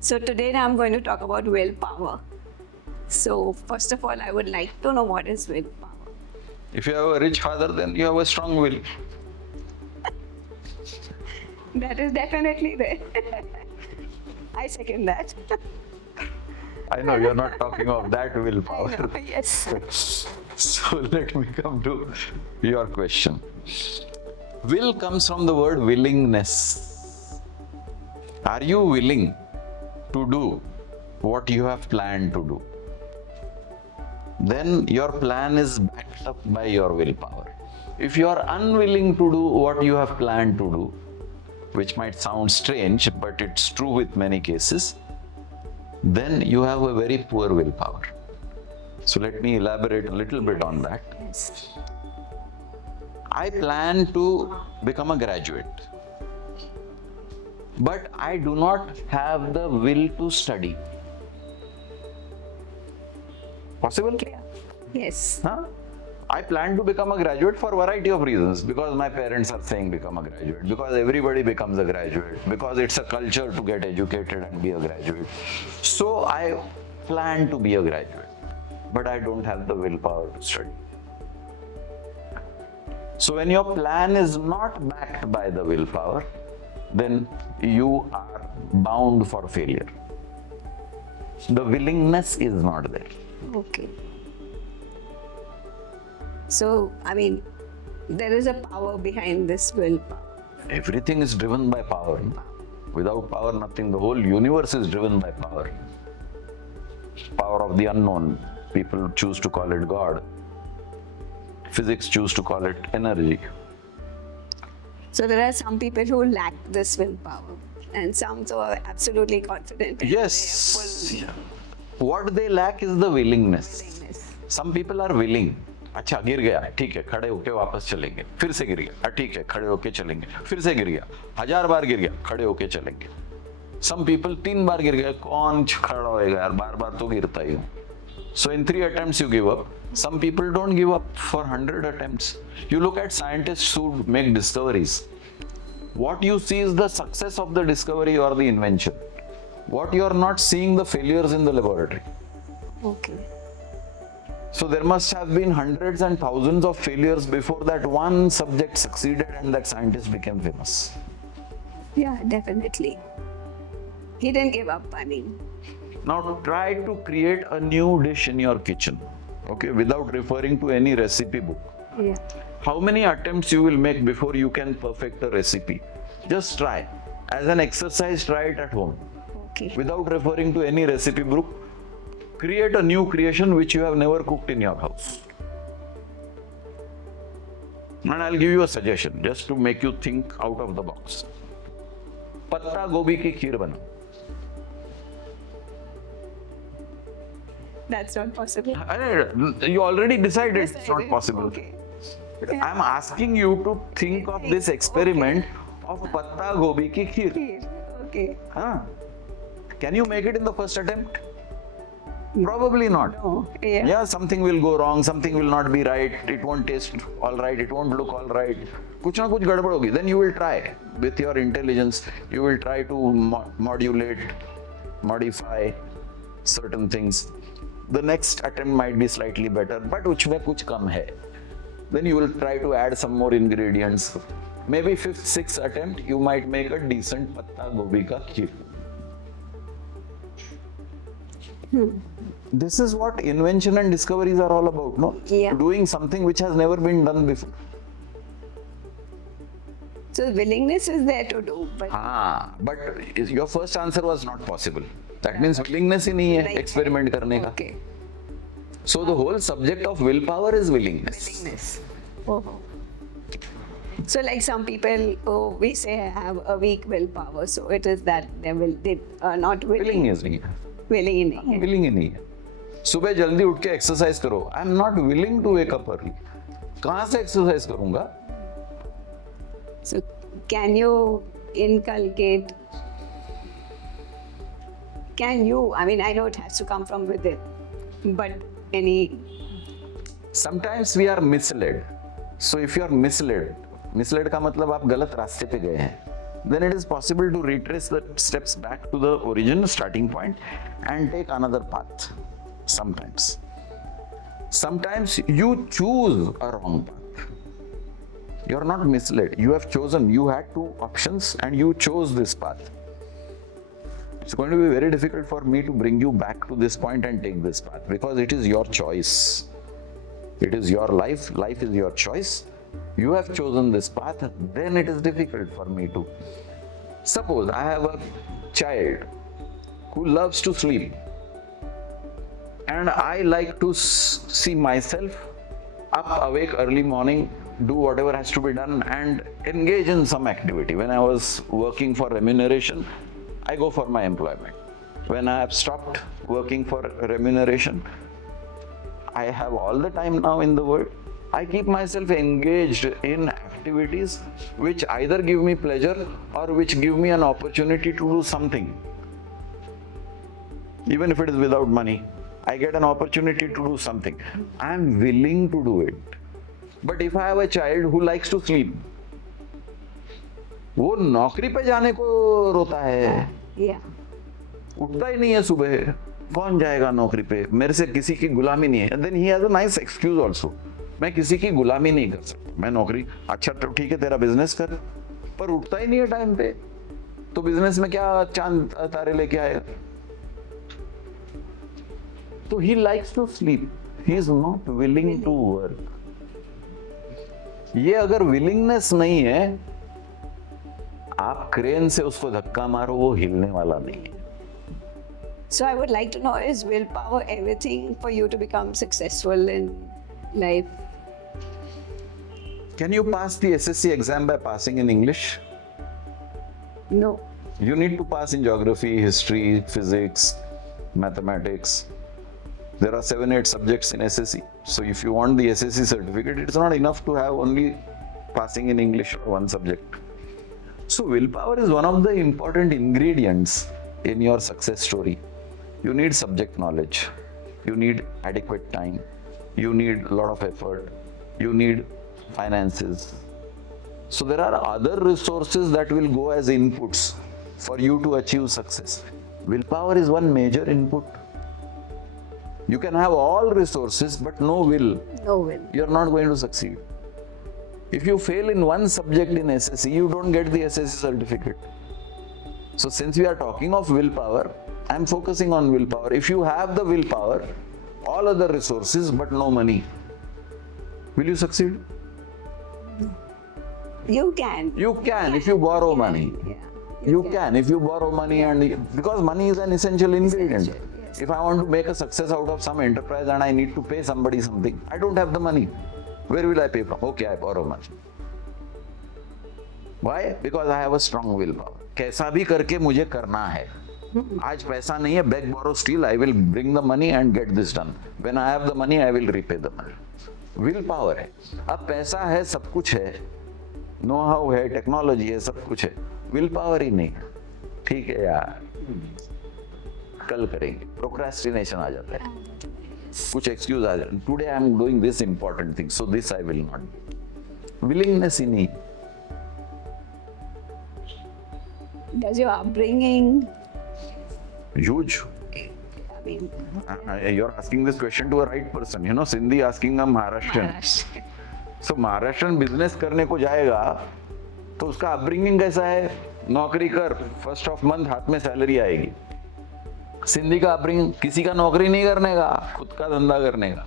So today I'm going to talk about willpower. So first of all, I would like to know what is willpower. If you have a rich father, then you have a strong will. That is definitely there. I second that. I know you're not talking of that willpower. I know, yes. So let me come to your question. Will comes from the word willingness. Are you willing to do what you have planned to do? Then your plan is backed up by your willpower. If you are unwilling to do what you have planned to do, which might sound strange, but it's true with many cases, then you have a very poor willpower. So let me elaborate a little bit on that. Yes. I plan to become a graduate, but I do not have the will to study. Possible? Yes. Huh? I plan to become a graduate for a variety of reasons. Because my parents are saying become a graduate, because everybody becomes a graduate, because it's a culture to get educated and be a graduate. So I plan to be a graduate, but I don't have the willpower to study. So when your plan is not backed by the willpower, then you are bound for failure. The willingness is not there. Okay. So, there is a power behind this willpower. Everything is driven by power. Without power, nothing. The whole universe is driven by power. Power of the unknown. People choose to call it God. Physics choose to call it energy. So there are some people who lack this willpower, and some who are absolutely confident. And Yes. they are What they lack is the willingness. full willingness. Some people are willing. अच्छा गिर गया, ठीक है, खड़े होके वापस चलेंगे, फिर से गिर गया, ठीक है, खड़े होके चलेंगे, फिर से गिर गया, 1000 बार गिर गया, खड़े होके चलेंगे. Some people 3 बार गिर गया, कौन खड़ा होएगा यार, बार बार तो गिरता ही हूँ. So in 3 attempts you give up. Some people don't give up for 100 attempts. You look at scientists who make discoveries. What you see is the success of the discovery or the invention. What you are not seeing the failures in the laboratory. Okay. So there must have been hundreds and thousands of failures before that one subject succeeded and that scientist became famous. Yeah, definitely. He didn't give up, Now try to create a new dish in your kitchen, okay, without referring to any recipe book. Yeah. How many attempts you will make before you can perfect a recipe? Just try. As an exercise, try it at home. Okay. Without referring to any recipe book, create a new creation which you have never cooked in your house. And I'll give you a suggestion just to make you think out of the box. पत्ता गोभी की खीर बनाओ. That's not possible. You already decided it's not Decided. possible. Okay. I'm asking you to think of this experiment of patta gobi ki kheer. Here. Okay. Huh? Can you make it in the first attempt? Probably not. No. Yeah. Yeah, something will go wrong, something will not be right, it won't taste all right, it won't look all right. Kuch na kuch gadbad hogi. Then you will try with your intelligence, you will try to modulate, modify certain things. The next attempt might be slightly better, but uchme kuch kam hai. Then you will try to add some more ingredients. Maybe 5th, 6th attempt, you might make a decent patta gobi ka kheer. This is what invention and discoveries are all about, no? Yeah. Doing something which has never been done before. So willingness is there to do, but But your first answer was not possible. That means willingness ही नहीं है Right. experiment करने का. okay. So the whole subject of willpower is willingness. Willingness. Oh. So like some people, we say have a weak willpower, so it is that they are not willing. Willing is नहीं है. Willing ही नहीं है. Willing ही नहीं है. सुबह जल्दी उठ के एक्सरसाइज करो. I am not willing to wake up early. कहाँ से एक्सरसाइज करूँगा? So can you inculcate? Can you? I know it has to come from within, but any. Sometimes we are misled. So if you are misled का मतलब आप गलत रास्ते पे गए हैं. then it is possible to retrace the steps back to the origin starting point and take another path. Sometimes you choose a wrong path. You're not misled. You have chosen. You had two options and you chose this path. It's going to be very difficult for me to bring you back to this point and take this path, because it is your choice. It is your life. Life is your choice. You have chosen this path, then it is difficult for me to. Suppose I have a child who loves to sleep, and I like to see myself up, awake early morning, do whatever has to be done and engage in some activity. When I was working for remuneration, I go for my employment. When I have stopped working for remuneration, I have all the time now in the world. I keep myself engaged in activities which either give me pleasure or which give me an opportunity to do something. Even if it is without money, I get an opportunity to do something. I am willing to do it. But if I have a child who likes to sleep, वो नौकरी पे जाने को रोता है, उठता ही नहीं है सुबह, कौन जाएगा नौकरी पे, मेरे से किसी की गुलामी नहीं है. And then he has a nice excuse also. मैं किसी की गुलामी नहीं कर सकता. मैं नौकरी, अच्छा तो ठीक है तेरा बिजनेस कर, पर उठता ही नहीं है टाइम पे, तो बिजनेस में क्या चांद तारे लेके आएगा. तो he likes to sleep. He is not willing to work. ये अगर willingness नहीं है, आप क्रेन से उसको धक्का मारो, वो हिलने वाला नहीं है. So I would like to know, is willpower everything for you to become successful in life? Can you pass the SSC exam by passing in English? No. You need to pass in geography, history, physics, mathematics. There are 7-8 subjects in SSC. So if you want the SSC certificate, it's not enough to have only passing in English or one subject. So willpower is one of the important ingredients in your success story. You need subject knowledge. You need adequate time. You need a lot of effort. You need finances. So there are other resources that will go as inputs for you to achieve success. Willpower is one major input. You can have all resources but no will. No will. You're not going to succeed. If you fail in one subject in SSC, you don't get the SSC certificate. So since we are talking of willpower, I'm focusing on willpower. If you have the willpower, all other resources but no money, will you succeed? You can. You can if you borrow money. Yeah. You can if you borrow money, and because money is an essential ingredient. Essential, yes. If I want to make a success out of some enterprise and I need to pay somebody something, I don't have the money. Where will I pay from? Okay, I borrow money. Why? Because I have a strong willpower. कैसा भी करके मुझे करना है. आज पैसा नहीं है, beg, borrow, steal, I will bring the money and get this done. When I have the money, I will repay the money. Willpower है. अब पैसा है, सब कुछ है, नो हाउ है, टेक्नोलॉजी है, सब कुछ है, विल पावर ही नहीं. ठीक है यार, कल करेंगे, प्रोक्रेस्टिनेशन आ जाता है, कुछ एक्सक्यूज आ जाता है. Today I am doing this important thing, so this I will not. Willingness ही नहीं. Does your upbringing? Huge. I mean, You're asking this question to a right person. You know, Sindhi asking a Maharashtrian. So Maharashtrian business करने को जाएगा, तो उसका upbringing कैसा है? नौकरी कर, फर्स्ट ऑफ मंथ हाथ में सैलरी आएगी. सिंधी का अपब्रिंगिंग, किसी का नौकरी नहीं करने का, खुद का धंधा करने का.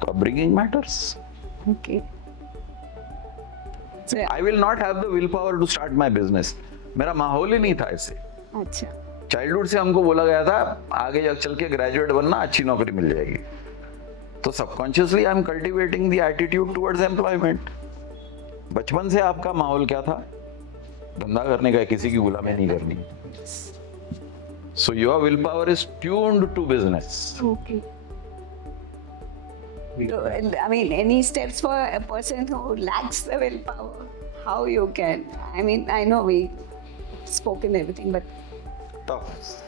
तो upbringing matters. okay. So, I will not have the willpower to start my business. मेरा माहौल ही नहीं था ऐसे. अच्छा. चाइल्डहुड से हमको बोला गया था, आगे जब चल के ग्रेजुएट बनना, अच्छी नौकरी मिल जाएगी. तो subconsciously I am cultivating the attitude towards employment. बचपन से आपका माहौल क्या था? धंधा करने का, किसी की गुलामी नहीं करनी. So your will power is tuned to business. Okay. So, I mean, any steps for a person who lacks the willpower? How you can? I mean, I know we spoken everything, but Tough.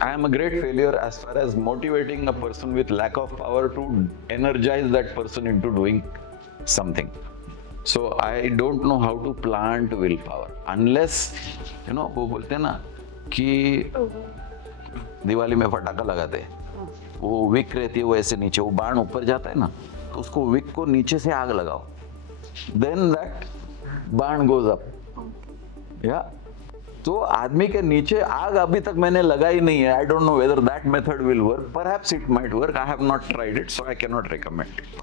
I am a great failure as far as motivating a person with lack of power to energize that person into doing something. So I don't know how to plant will power unless you know, वो बोलते हैं ना कि दिवाली में फटाका लगाते हैं, वो विक रहती है वो ऐसे नीचे, वो बाण ऊपर जाता है ना, तो उसको विक को नीचे से आग लगाओ, देन दैट बाण गोज अप। या तो आदमी के नीचे आग अभी तक मैंने लगाई नहीं है। आई don't know whether that method will work, perhaps it might work, I have not tried it, so I can not recommend it.